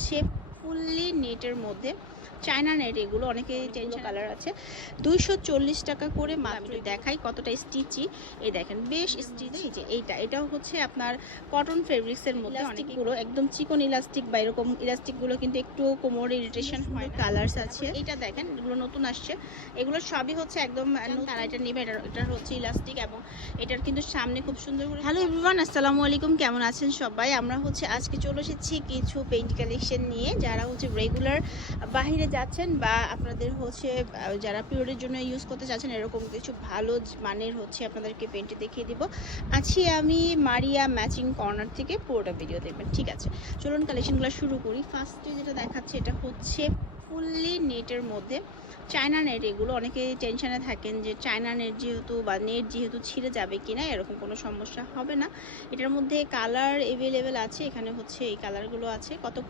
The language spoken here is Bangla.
হচ্ছে ফুললি নেটের মধ্যে, চায়না নেট। এগুলো অনেকে টেনশন কালার আছে 240 টাকা করে মাত্র। দেখাই কতটা স্টিচি, এই দেখেন বেশ স্টিচ। এই যে এটাও হচ্ছে আপনার কটন ফেব্রিক্সের মধ্যে, অনেকগুলো একদম চিকন ইলাস্টিক বা এরকম ইলাস্টিকগুলো কিন্তু একটু কোমর ইরিটেশন হয়। কালার্স আছে, এটা দেখেন এগুলো নতুন আসছে, এগুলো সবই হচ্ছে একদম তারা এটা নেবে। এটা হচ্ছে ইলাস্টিক এবং এটার কিন্তু সামনে খুব সুন্দর করে। হ্যালো এভরিওয়ান, আসসালামু আলাইকুম, কেমন আছেন সবাই? আমরা হচ্ছে আজকে চলে এসেছি কিছু পেইন্ট কালেকশন নিয়ে। যারা হচ্ছে রেগুলার বাহিরে যাচ্ছেন বা আপনাদের হচ্ছে যারা পিরিয়ডের জন্য ইউজ করতে চাচ্ছেন, এরকম কিছু ভালো মানের হচ্ছে আপনাদেরকে পেইন্ট দেখিয়ে দিব। আছি আমি মারিয়া ম্যাচিং কর্নার থেকে, পুরোটা ভিডিও দেখবেন, ঠিক আছে? চলুন কালেকশনগুলো শুরু করি। ফার্স্টে যেটা দেখাচ্ছে এটা হচ্ছে ফুললি নেটের মধ্যে, চায়না নেট। এগুলো অনেকে টেনশনে থাকেন যে চায়না নেট যেহেতু বা নেট যেহেতু ছিঁড়ে যাবে কিনা, এরকম কোনো সমস্যা হবে না। এটার মধ্যে কালার এভেলেবেল আছে, এখানে হচ্ছে এই কালারগুলো আছে। কত